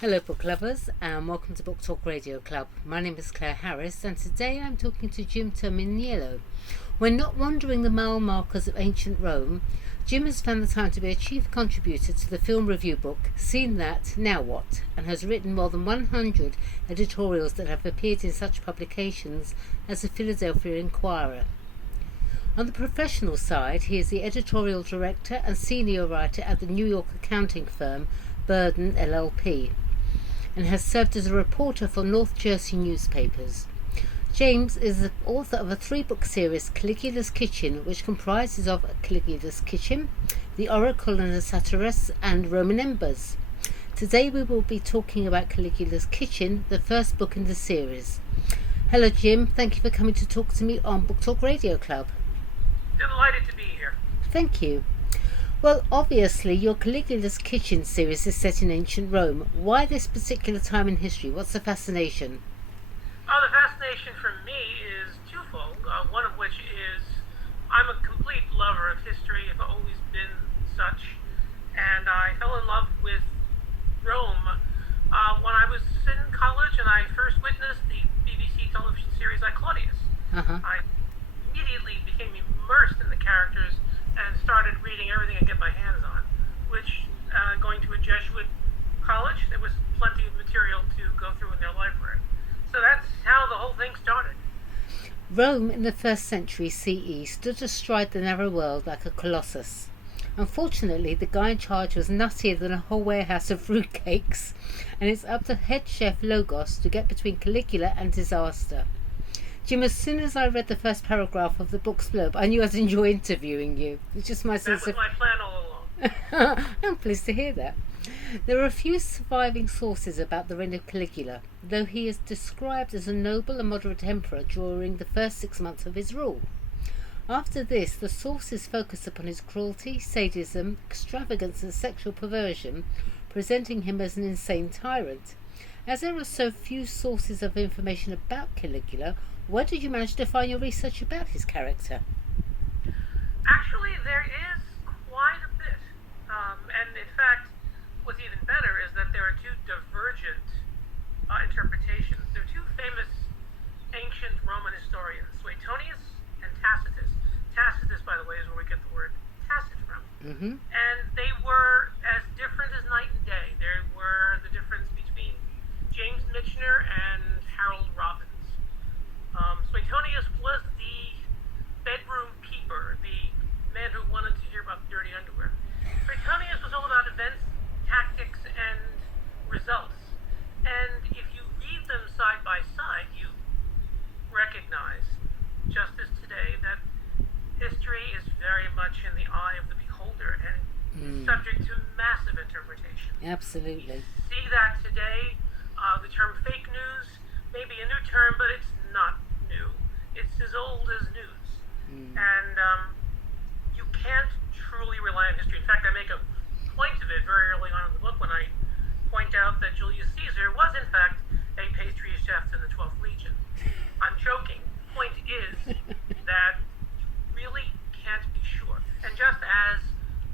Hello book lovers and welcome to Book Talk Radio Club. My name is Claire Harris and today I'm talking to Jim Terminiello. When not wandering the mile markers of ancient Rome, Jim has found the time to be a chief contributor to the film review book Seen That, Now What, and has written more than 100 editorials that have appeared in such publications as the Philadelphia Inquirer. On the professional side, he is the editorial director and senior writer at the New York accounting firm Berdon LLP, and has served as a reporter for North Jersey Newspapers. James is the author of a 3-book series, Caligula's Kitchen, which comprises of Caligula's Kitchen, The Oracle and the Satyress and Roman Embers. Today we will be talking about Caligula's Kitchen, the first book in the series. Hello Jim, thank you for coming to talk to me on Book Talk Radio Club. Delighted to be here. Thank you. Well, obviously, your Caligula's Kitchen series is set in ancient Rome. Why this particular time in history? What's the fascination? The fascination for me is twofold. One of which is I'm a complete lover of history. I've always been such. And I fell in love with Rome when I was in college and I first witnessed the BBC television series Claudius. I immediately became immersed in the characters and started reading everything I could get my hands on, which, going to a Jesuit college, there was plenty of material to go through in their library. So that's how the whole thing started. Rome in the 1st century CE stood astride the narrow world like a colossus. Unfortunately, the guy in charge was nuttier than a whole warehouse of fruitcakes, and it's up to head chef Logos to get between Caligula and disaster. Jim, as soon as I read the first paragraph of the book's blurb, I knew I'd enjoy interviewing you. It's just my sense of... That was my plan all along. I'm pleased to hear that. There are a few surviving sources about the reign of Caligula, though he is described as a noble and moderate emperor during the first 6 months of his rule. After this, the sources focus upon his cruelty, sadism, extravagance and sexual perversion, presenting him as an insane tyrant. As there are so few sources of information about Caligula, where did you manage to find your research about his character? Actually, there is quite a bit. And in fact, what's even better is that there are two divergent interpretations. There are two famous ancient Roman historians, Suetonius and Tacitus. Tacitus, by the way, is where we get the word tacit from. And they were as different as night and day. There were the difference between James Michener and Harold Robbins. Suetonius was the bedroom keeper, the man who wanted to hear about dirty underwear. Suetonius was all about events, tactics, and results. And if you read them side by side, you recognize, just as today, that history is very much in the eye of the beholder and subject to massive interpretation. Absolutely. You see that today. The term fake news may be a new term, but it's not new. It's as old as news. And you can't truly rely on history. In fact, I make a point of it very early on in the book when I point out that Julius Caesar was, in fact, a pastry chef in the 12th Legion. I'm joking. The point is that you really can't be sure. And just as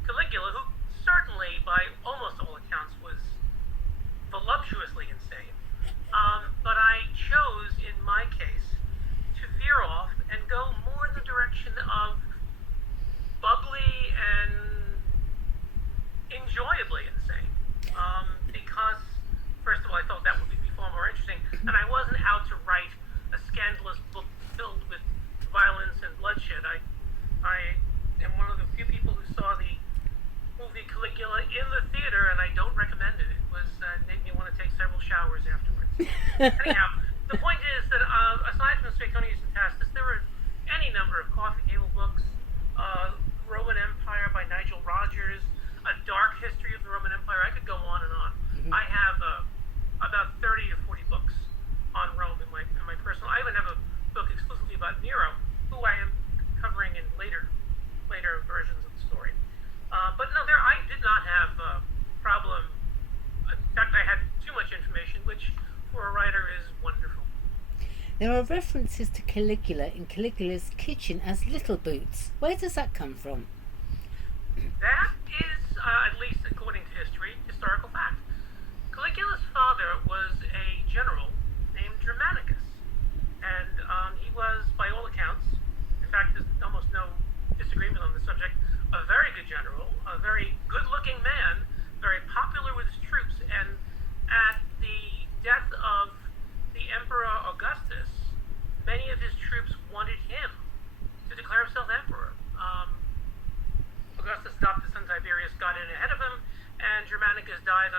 Caligula, who certainly, by almost all accounts, was voluptuously insane, but I chose, in my case, to veer off and go more in the direction of bubbly and enjoyably insane. Because, first of all, I thought that would be far more interesting, and I wasn't out to write a scandalous book filled with violence and bloodshed. I am one of the few people who saw the movie Caligula in the theater, and I don't recommend it. It was made me want to take several showers afterwards. Anyhow, the point is that aside from Suetonius and Tacitus, there were any number of coffee table books, Roman Empire by Nigel Rogers, A Dark History of the Roman Empire. I could go on and on. I have about 30 or 40 books on Rome in my personal. I even have a book exclusively about Nero, who I am covering in later versions of the story. But no, I did not have a problem. In fact, I had too much information, which for a writer is wonderful. There are references to Caligula in Caligula's Kitchen as Little Boots. Where does that come from? That is, at least according to history, historical fact. Caligula's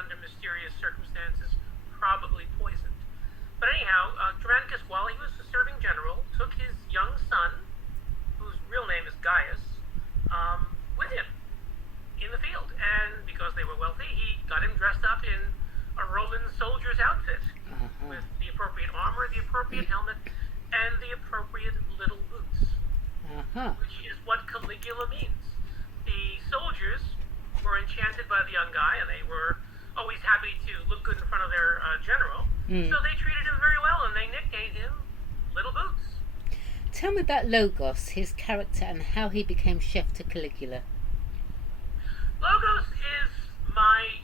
under mysterious circumstances, probably poisoned. But anyhow, Germanicus, while he was a serving general, took his young son, whose real name is Gaius, with him in the field. And because they were wealthy, he got him dressed up in a Roman soldier's outfit with the appropriate armor, the appropriate helmet, and the appropriate little boots, which is what Caligula means. The soldiers were enchanted by the young guy, and they were always happy to look good in front of their general, so they treated him very well, and they nicknamed him Little Boots. Tell me about Logos, his character, and how he became chef to Caligula. Logos is my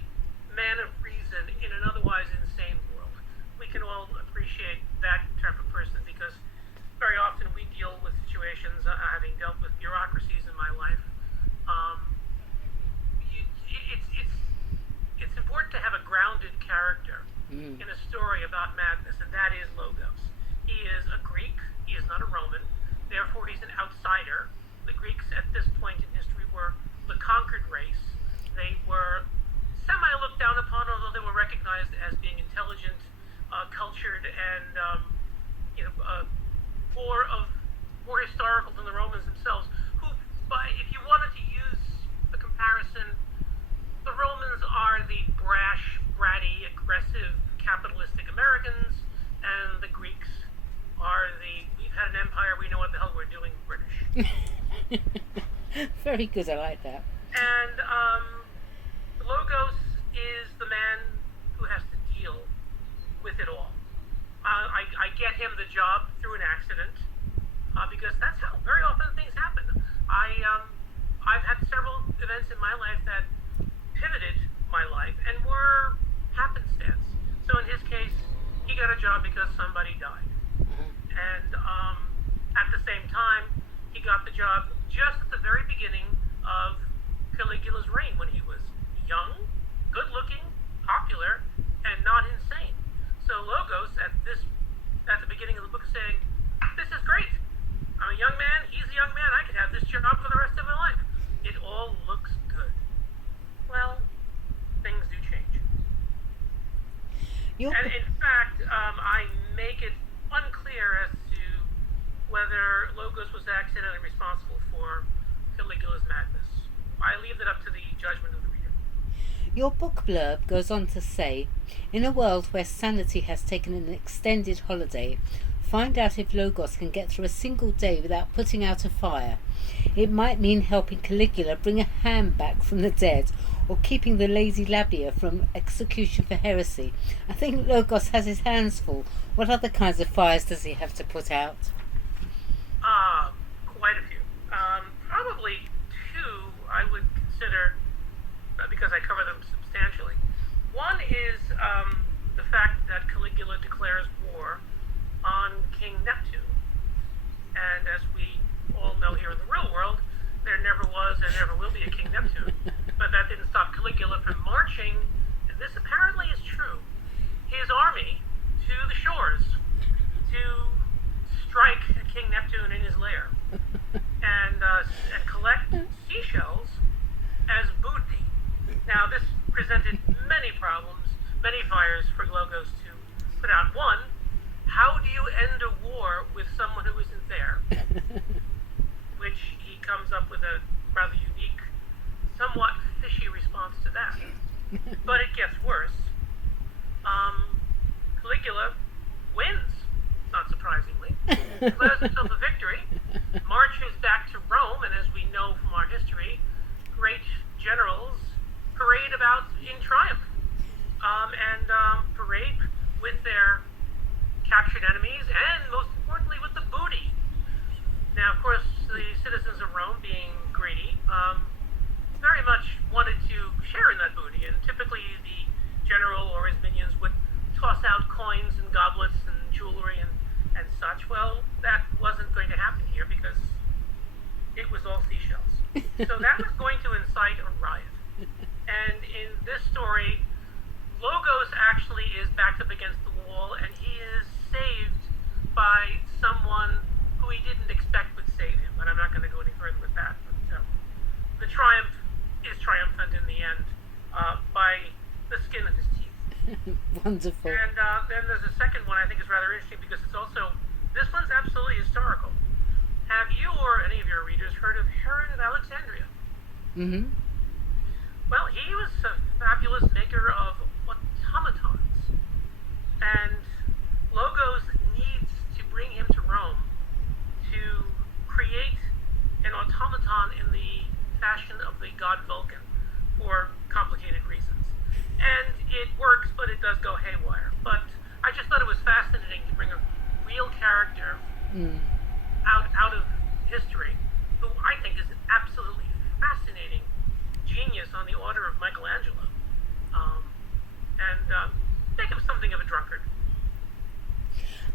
man of reason in an otherwise insane world. We can all appreciate that type of person because very often we deal with situations, having dealt with bureaucracies in my life. It's important to have a grounded character in a story about madness, and that is Logos. He is a Greek. He is not a Roman. Therefore, he's an outsider. The Greeks at this point in history were the conquered race. They were semi-looked down upon, although they were recognized as being intelligent, cultured, and more historical than the Romans themselves. Who, if you wanted to use a comparison, the Romans are the brash, bratty, aggressive, capitalistic Americans, and the Greeks are the we've had an empire, we know what the hell we're doing, British. Very good, I like that. And Logos is the man who has to deal with it all. I get him the job through an accident because that's how very often things happen. I've had several events in my life that pivoted my life and were happenstance. So in his case, he got a job because somebody died. And at the same time, he got the job just at the very beginning of Caligula's reign, when he was young, good-looking, popular, and not insane. So Logos, at the beginning of the book, is saying, "This is great. I'm a young man. He's a young man. I could have this job for the rest of my life. It all looks good." Well, things do change. And in fact, I make it unclear as to whether Logos was accidentally responsible for Caligula's madness. I leave that up to the judgment of the reader. Your book blurb goes on to say, in a world where sanity has taken an extended holiday, find out if Logos can get through a single day without putting out a fire. It might mean helping Caligula bring a ham back from the dead, or keeping the Lady Labia from execution for heresy. I think Logos has his hands full. What other kinds of fires does he have to put out? Quite a few. Probably two I would consider, because I cover them substantially. One is the fact that Caligula declares war on King Neptune. And as we all know here in the real world, there never was and never will be a King Neptune. But that didn't stop Caligula from marching, and this apparently is true, his army to the shores to strike King Neptune in his lair and collect seashells as booty. Now, this presented many problems, many fires for Logos to put out. One, how do you end a war with someone who isn't there? Which he comes up with a rather unique, somewhat fishy response to that. But it gets worse. Caligula wins, not surprisingly, declares himself a victory, marches back to Rome, and as we know from our history, great generals parade about in triumph, and parade with their captured enemies, and most importantly, with the booty. Now, of course, the citizens of Rome, being greedy, very much wanted to share in that booty, and typically the general or his minions would toss out coins and goblets and jewelry and such. Well, that wasn't going to happen here because it was all seashells. So that was going to incite a riot. And in this story, Logos actually is backed up against the wall, and he is saved by someone who he didn't expect would save him. But I'm not going to go any further with that. But the triumph is triumphant in the end by the skin of his teeth. Wonderful. And then there's a second one I think is rather interesting because it's also, this one's absolutely historical. Have you or any of your readers heard of Herod of Alexandria? Mm-hmm. Well, he was a fabulous maker of automatons, and Logos needs to bring him to Rome to create an automaton in the fashion of the god Vulcan for complicated reasons. And it works, but it does go haywire. But I just thought it was fascinating to bring a real character out of history, who I think is absolutely fascinating genius on the order of Michelangelo, and make him something of a drunkard.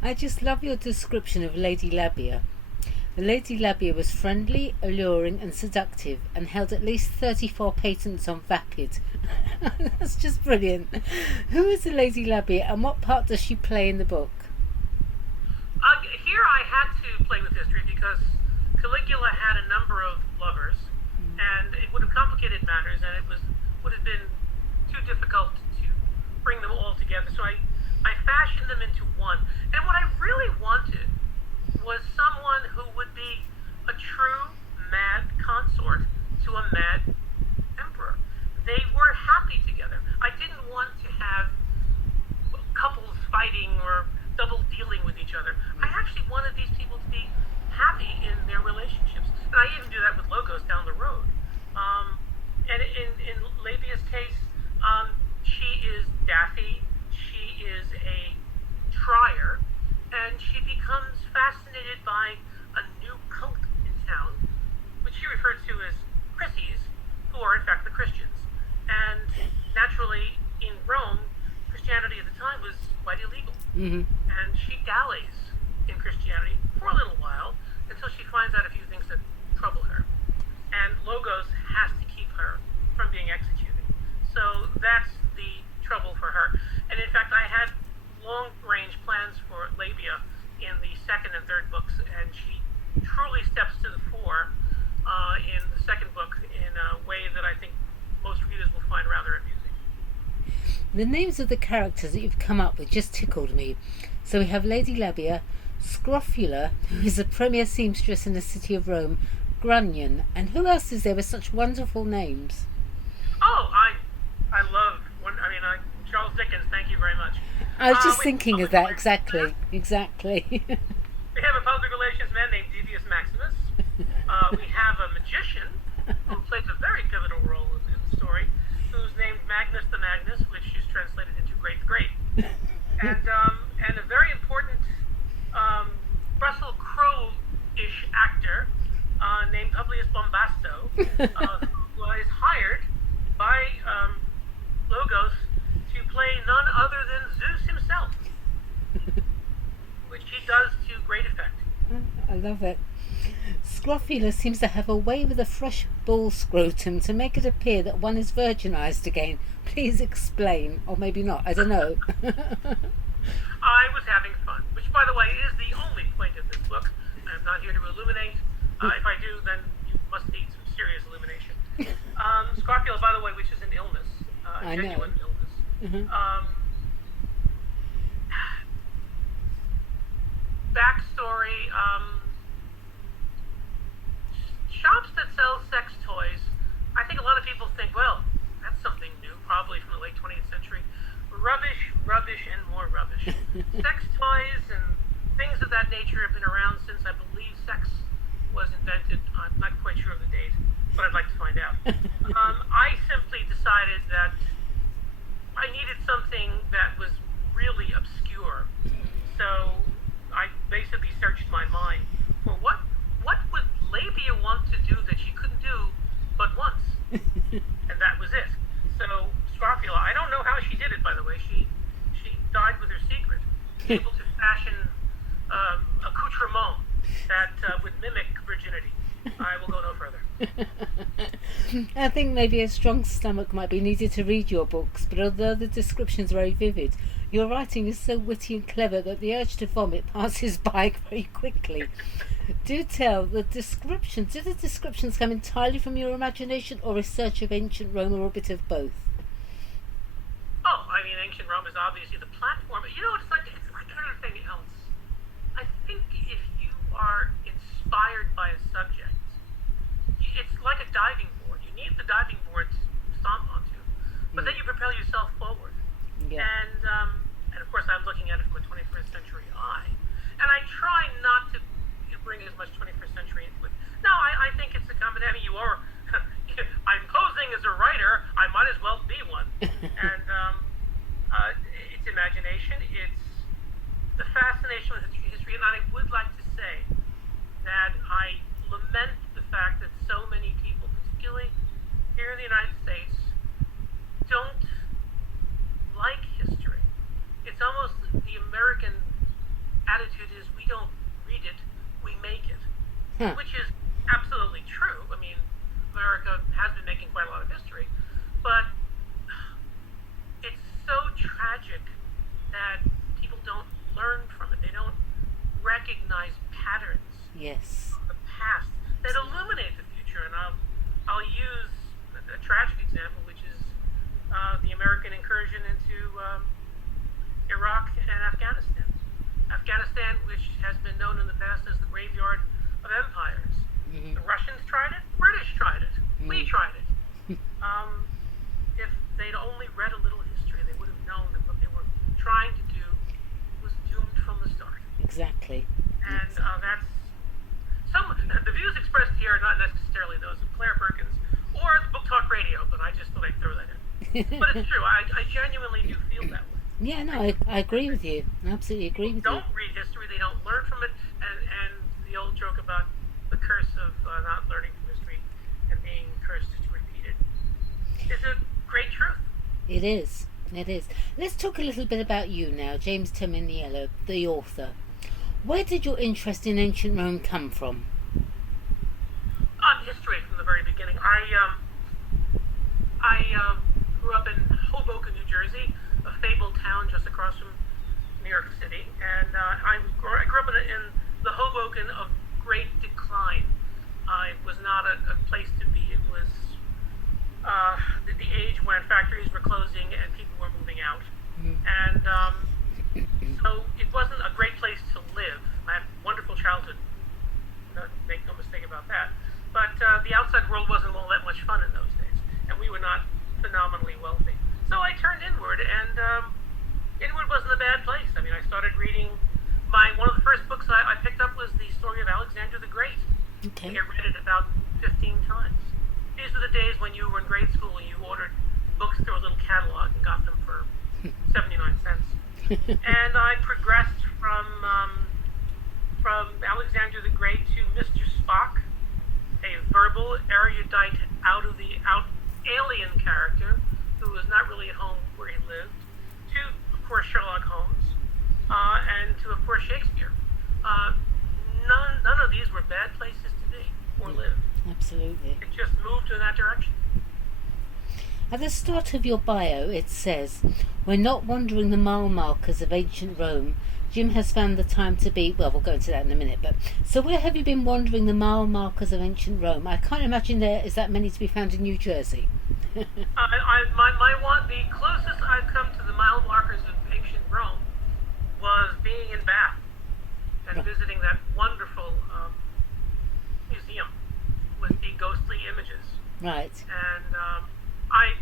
I just love your description of Lady Labia. The Lady Labia was friendly, alluring and seductive and held at least 34 patents on Vapid. That's just brilliant. Who is the Lady Labia and what part does she play in the book? Here I had to play with history because Caligula had a number of lovers, and it would have complicated matters, and it would have been too difficult to bring them all together. So I fashioned them into one. And what I really wanted was someone who would be a true mad consort to a mad emperor. They were happy together. I didn't want to have couples fighting or double dealing with each other. I actually wanted these people to be happy in their relationships. And I even do that with Logos down the road. And in Labia's case, she is daffy, she is a trier, and she becomes fascinated by a new cult in town, which she refers to as Chrissies, who are in fact the Christians. And naturally, in Rome, Christianity at the time was quite illegal. Mm-hmm. And she dallies in Christianity for a little while until she finds out a few things that trouble her. And Logos has to keep her from being executed. So that's the trouble for her. And in fact, I had long-range plans for Labia in the second and third books, and she truly steps to the fore in the second book in a way that I think most readers will find rather amusing. The names of the characters that you've come up with just tickled me. So we have Lady Labia, Scrofula, who is a premier seamstress in the city of Rome, Grunion, and who else is there with such wonderful names? Oh, I love, Charles Dickens, thank you very much. I was just thinking of that, exactly. We have a public relations man named Devius Maximus. We have a magician who plays a very pivotal role in the story, who's named Magnus the Magnus, which is translated into Great the Great. And a very important Russell Crowe-ish actor named Publius Bombasto, who is hired by Logos to play none other than Zeus himself, which he does to great effect. I love it. Scrofula seems to have a way with a fresh bull scrotum to make it appear that one is virginized again. Please explain, or maybe not, I don't know. I was having fun, which, by the way, is the only point of this book. I'm not here to illuminate. If I do, then you must need some serious illumination. Scrofula, by the way, which is an illness, a genuine illness. Mm-hmm. Backstory, shops that sell sex toys, I think a lot of people think, well, that's something new, probably from the late 20th century. Rubbish, and more rubbish. Sex toys and things of that nature have been around since, I believe, sex was invented. I'm not quite sure of the date, but I'd like to find out. I simply decided that I needed something that was really obscure. So I basically searched my mind for what would Labia want to do that she couldn't do but once? And that was it. So Scrofula, I don't know how she did it, by the way. She died with her secret, able to fashion accoutrement that would mimic virginity. I will go no further. I think maybe a strong stomach might be needed to read your books, but although the descriptions are very vivid, your writing is so witty and clever that the urge to vomit passes by very quickly. Do tell, did the descriptions come entirely from your imagination or research of ancient Rome, or a bit of both? Oh, I mean, ancient Rome is obviously the platform. You know, it's like anything else. I think if you are inspired by a subject, it's like a diving board. You need the diving board to stomp onto, but then you propel yourself forward. Yeah. And of course, I'm looking at it from a 21st century eye, and I try not to bring as much 21st century into it. No, I think it's a combination. I mean, you are. I'm posing as a writer. I might as well be one. And it's imagination. It's the fascination with history. And I would like to say that I lament the fact that so many people, particularly here in the United States, don't like history. It's almost the American attitude is we don't read it, we make it, which is absolutely true. I mean, America has been making quite a lot of history, but it's so tragic that people don't learn from it. They don't recognize patterns Yes. of the past that illuminate the future. And I'll use a tragic example, which is the American incursion into Iraq and Afghanistan. Afghanistan, which has been known in the past as the graveyard of empires. Mm-hmm. The Russians tried it, British tried it, we tried it. If they'd only read a little history, they would have known that what they were trying to do was doomed from the start. Exactly. And that's the views expressed here are not necessarily those of Claire Perkins or the Book Talk Radio, but I just thought I'd throw that in. But it's true, I genuinely do feel that way. Yeah, no, I agree with you. I absolutely agree with you. Don't read history, they don't learn from it, and the old joke about the curse of not learning from history and being cursed to repeat it is a great truth. It is. It is. Let's talk a little bit about you now, James Terminiello, the author. Where did your interest in ancient Rome come from? History from the very beginning. I grew up in Hoboken, New Jersey, a fabled town just across from New York City, and I grew up in the Hoboken of great decline. It was not a place to be. It was the age when factories were closing and people were moving out, and so it wasn't a great place to live. I had a wonderful childhood, make no mistake about that, but the outside world wasn't all that much fun in those days, and we were not phenomenally wealthy. So I turned inward, and inward wasn't a bad place. I mean, I started reading. One of the first books I picked up was the story of Alexander the Great. Okay. I read it about 15 times. These were the days when you were in grade school and you ordered books through a little catalog and got them for 79 cents. And I progressed from Alexander the Great to Mr. Spock, a verbal, erudite, alien character who was not really at home where he lived, to, of course, Sherlock Holmes, and to, of course, Shakespeare. None of these were bad places to be or live. Absolutely. It just moved in that direction. At the start of your bio, it says, "We're not wandering the mile markers of ancient Rome. Jim has found the time to be..." Well, we'll go into that in a minute. But so, where have you been wandering the mile markers of ancient Rome? I can't imagine there is that many to be found in New Jersey. The closest I've come to the mile markers of ancient Rome was being in Bath and visiting that wonderful museum with the ghostly images. Right. And I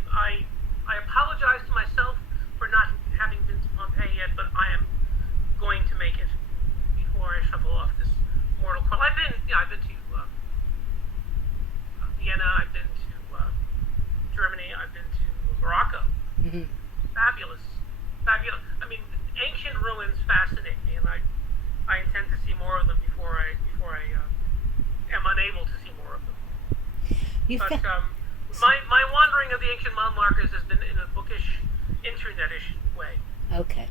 apologize to myself for not having been to Pompeii yet, but I am going to make it before I shuffle off this mortal coil. I've been to Vienna. I've been to Germany. I've been to Morocco. Mm-hmm. Fabulous. I mean, ancient ruins fascinate me, and I intend to see more of them before I am unable to see more of them. My wandering of the ancient mile markers has been in a bookish, internet-ish way. Okay.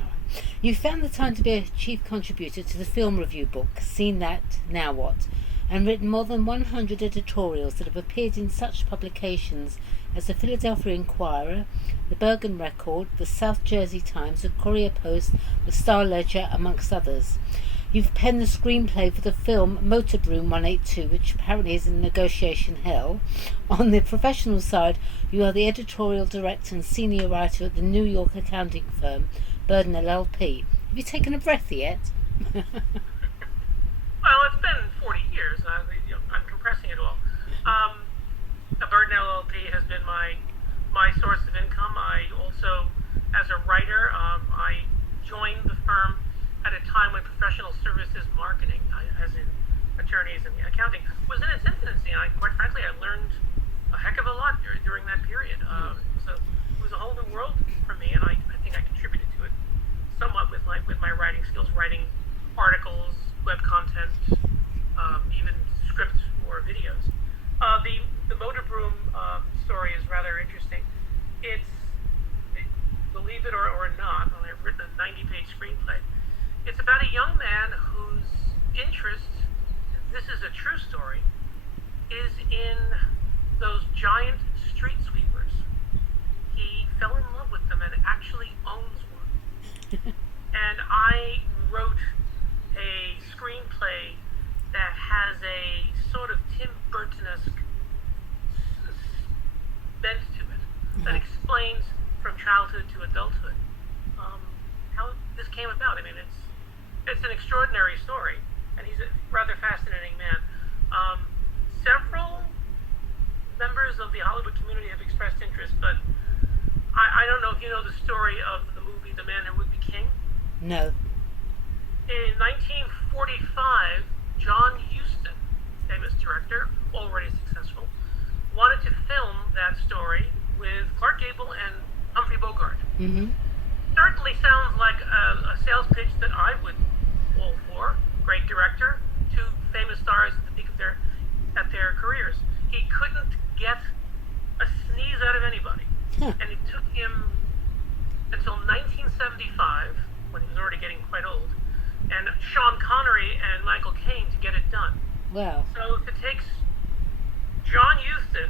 All right. You found the time to be a chief contributor to the film review book, Seen That, Now What, and written more than 100 editorials that have appeared in such publications as the Philadelphia Inquirer, the Berdon Record, the South Jersey Times, the Courier Post, the Star Ledger, amongst others. You've penned the screenplay for the film Motor Broom 182, which apparently is in negotiation hell. On the professional side, you are the editorial director and senior writer at the New York accounting firm Berdon LLP. Have you taken a breath yet? Well, it's been 40 years. I'm compressing it all. Berdon LLP has been my source of income. I also, as a writer, I joined the firm at a time when professional services marketing, as in attorneys and accounting, was in its infancy. And quite frankly, I learned a heck of a lot during that period. It was a whole new world for me, and I think I contributed to it somewhat with my writing skills, writing articles, web content, even scripts for videos. The Motor Broom story is rather interesting. It's, believe it or not, I've written a 90-page screenplay. It's about a young man whose interest, this is a true story, is in those giant street sweepers. He fell in love with them and actually owns one. And I wrote a screenplay that has a sort of Tim Burton-esque bent to it that explains from childhood to adulthood how this came about. I mean, it's an extraordinary story, and he's a rather fascinating man. Several members of the Hollywood community have expressed interest, but I don't know if you know the story of the movie The Man Who Would Be King. No. In 1945, John Huston, famous director, already successful, wanted to film that story with Clark Gable and Humphrey Bogart. Mm-hmm. Certainly sounds like a sales pitch that I would fall for. Great director, two famous stars at the peak of their careers. He couldn't get a sneeze out of anybody. And it took him until 1975, when he was already getting quite old, and Sean Connery and Michael Caine to get it done. Wow. So if it takes John Huston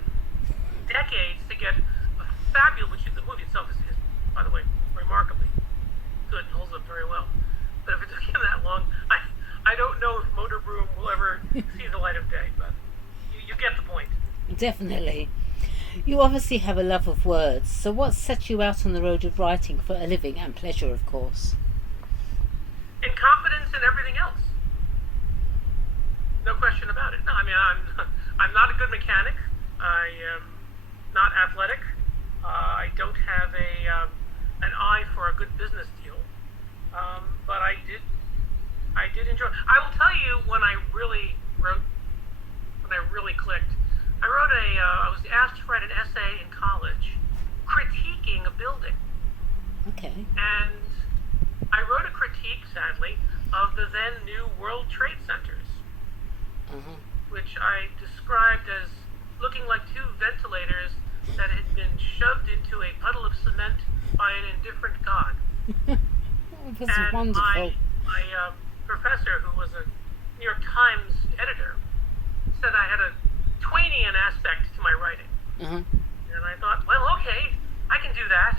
decades to get a fabulous, which the movie itself is, by the way, remarkably good and holds up very well. But if it took him that long, I don't know if Motor Broom will ever see the light of day, but you get the point. Definitely. You obviously have a love of words, so what set you out on the road of writing for a living and pleasure, of course? Incompetence and everything else. No question about it. No, I mean, I'm not a good mechanic. I am not athletic. I don't have an eye for a good business deal. But I did enjoy. I will tell you when I really clicked. I was asked to write an essay in college critiquing a building. Okay. And I wrote a critique, sadly, of the then new World Trade Centers, which I described as looking like two ventilators that had been shoved into a puddle of cement by an indifferent god. That's and wonderful. My professor, who was a New York Times editor, said I had a Twainian aspect to my writing. And I thought, well, okay, I can do that.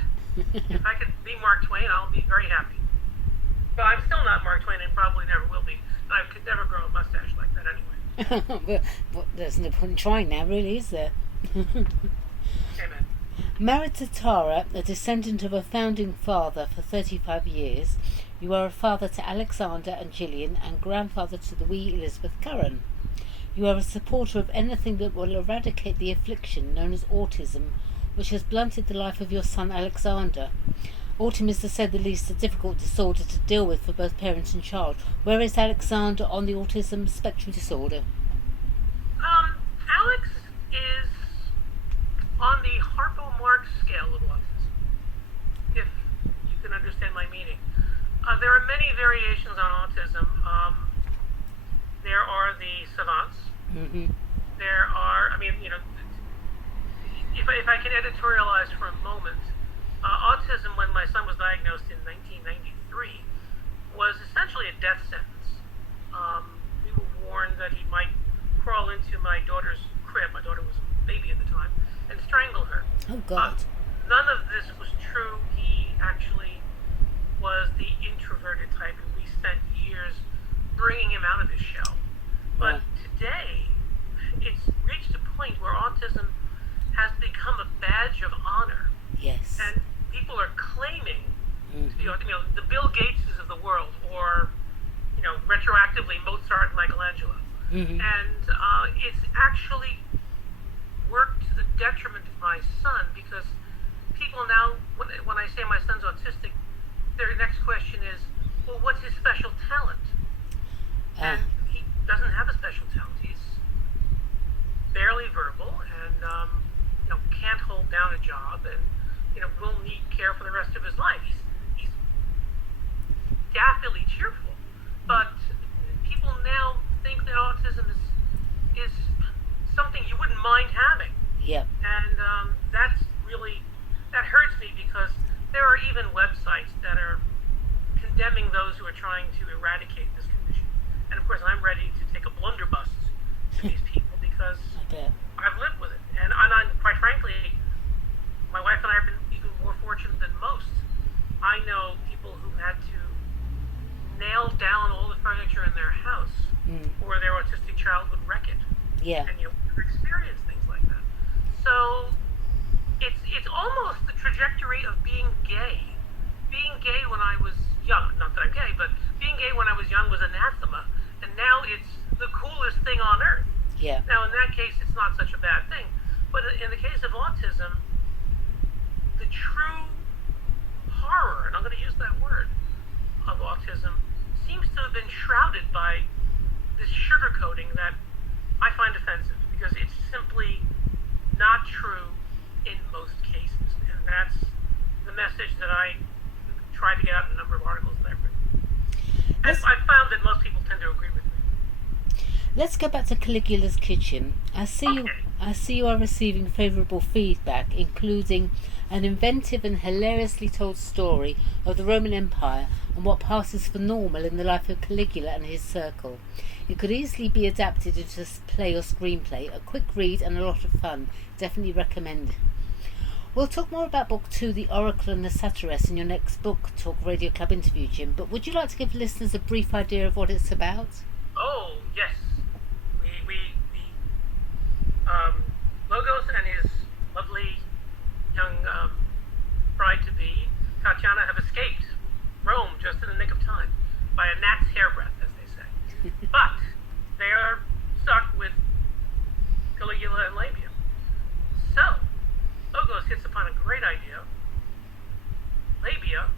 If I could be Mark Twain, I'll be very happy. But I'm still not Mark Twain and probably never will be. And I could never grow a mustache like that anyway. Well, there's no point in trying now, really, is there? Amen. Married to Tara, a descendant of a founding father for 35 years, you are a father to Alexander and Gillian and grandfather to the wee Elizabeth Curran. You are a supporter of anything that will eradicate the affliction known as autism, which has blunted the life of your son Alexander. Autism is, to say the least, a difficult disorder to deal with for both parent and child. Where is Alexander on the autism spectrum disorder? Alex is on the Harpo-Marx scale of autism, if you can understand my meaning. There are many variations on autism. There are the savants. There are, if I can editorialize for a moment, autism, when my son was diagnosed in 1993, was essentially a death sentence. We were warned that he might crawl into my daughter's crib, my daughter was a baby at the time, and strangle her. Oh, God. None of this was true. He actually was the introverted type, and we spent years bringing him out of his shell. But today, it's reached a point where autism has become a badge of honor. Yes. And people are claiming to be, the Bill Gateses of the world, or, retroactively Mozart and Michelangelo. And it's actually worked to the detriment of my son, because people now, when I say my son's autistic, their next question is, well, what's his special talent? And he doesn't have a special talent. He's barely verbal and, can't hold down a job and, will need care for the rest of his life. He's daffily cheerful. But people now think that autism is something you wouldn't mind having. Yep. And that hurts me, because there are even websites that are condemning those who are trying to eradicate this condition. And of course, I'm ready to take a blunderbuss to these people, because I've lived with it. And quite frankly, my wife and I have been even more fortunate than most. I know people who had to nail down all the furniture in their house, or their autistic child would wreck it. Yeah. And experience things like that. So it's almost the trajectory of being gay. Being gay when I was young, not that I'm gay, but being gay when I was young was anathema, and now it's the coolest thing on earth. Yeah. Now in that case, it's not such a bad thing. But in the case of autism, the true horror, and I'm going to use that word, of autism seems to have been shrouded by this sugarcoating that I find offensive, because it's simply not true in most cases. And that's the message that I try to get out in a number of articles that I've written. And I've found that most people tend to agree with me. Let's go back to Caligula's kitchen. I see you are receiving favourable feedback, including an inventive and hilariously told story of the Roman Empire and what passes for normal in the life of Caligula and his circle. It could easily be adapted into a play or screenplay, a quick read and a lot of fun. Definitely recommend. We'll talk more about Book 2, The Oracle and the Satyress, in your next Book Talk Radio Club interview, Jim, but would you like to give listeners a brief idea of what it's about? Oh, yes. Logos and his lovely young bride-to-be, Tatiana, have escaped Rome just in the nick of time, by a gnat's hairbreadth, as they say. But they are stuck with Caligula and Labia. So, Logos hits upon a great idea. Labia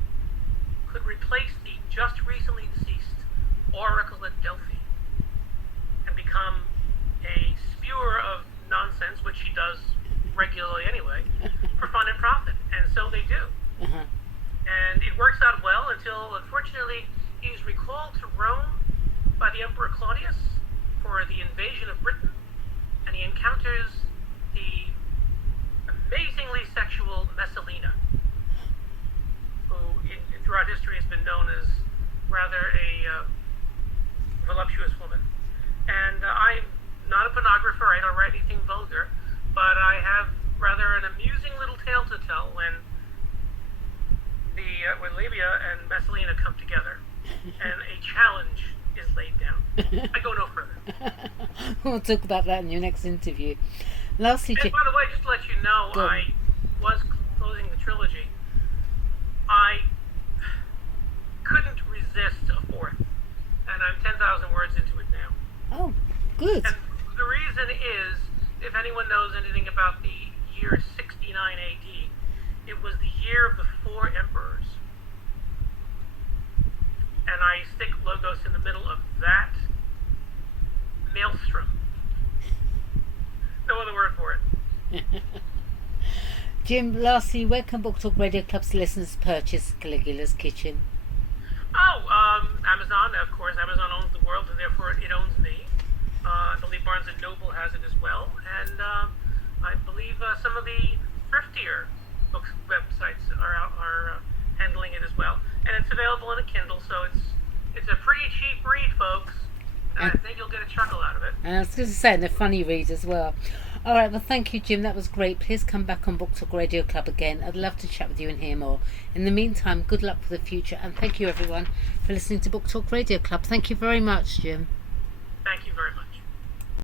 could replace the just recently deceased Oracle at Delphi and become a spewer of nonsense, which she does regularly anyway, for fun and profit. And so they do. And it works out well until, unfortunately, he's recalled to Rome by the Emperor Claudius for the invasion of Britain, and he encounters the amazingly sexual Messalina, who throughout history has been known as rather a voluptuous woman. And I'm not a pornographer, I don't write anything vulgar, but I have rather an amusing little tale to tell when Labia and Messalina come together and a challenge is laid down. I go no further. We'll talk about that in your next interview. Lastly, and by the way, just to let you know, I was closing the trilogy. I couldn't resist a fourth, and I'm 10,000 words into it now. Oh, good. And the reason is, if anyone knows anything about the year 69 AD, it was the year of the 4 emperors. And I stick Logos in the middle of that maelstrom. No other word for it. Jim, lastly, where can Book Talk Radio Club's listeners purchase Caligula's Kitchen? Amazon, of course. Amazon owns the world, and therefore it owns me. I believe Barnes & Noble has it as well. And I believe some of the thriftier book websites are handling it as well. And it's available in a Kindle, so it's a pretty cheap read, folks. And I think you'll get a chuckle out of it. And I was going to say, and a funny read as well. All right, well, thank you, Jim. That was great. Please come back on Book Talk Radio Club again. I'd love to chat with you and hear more. In the meantime, good luck for the future, and thank you, everyone, for listening to Book Talk Radio Club. Thank you very much, Jim. Thank you very much.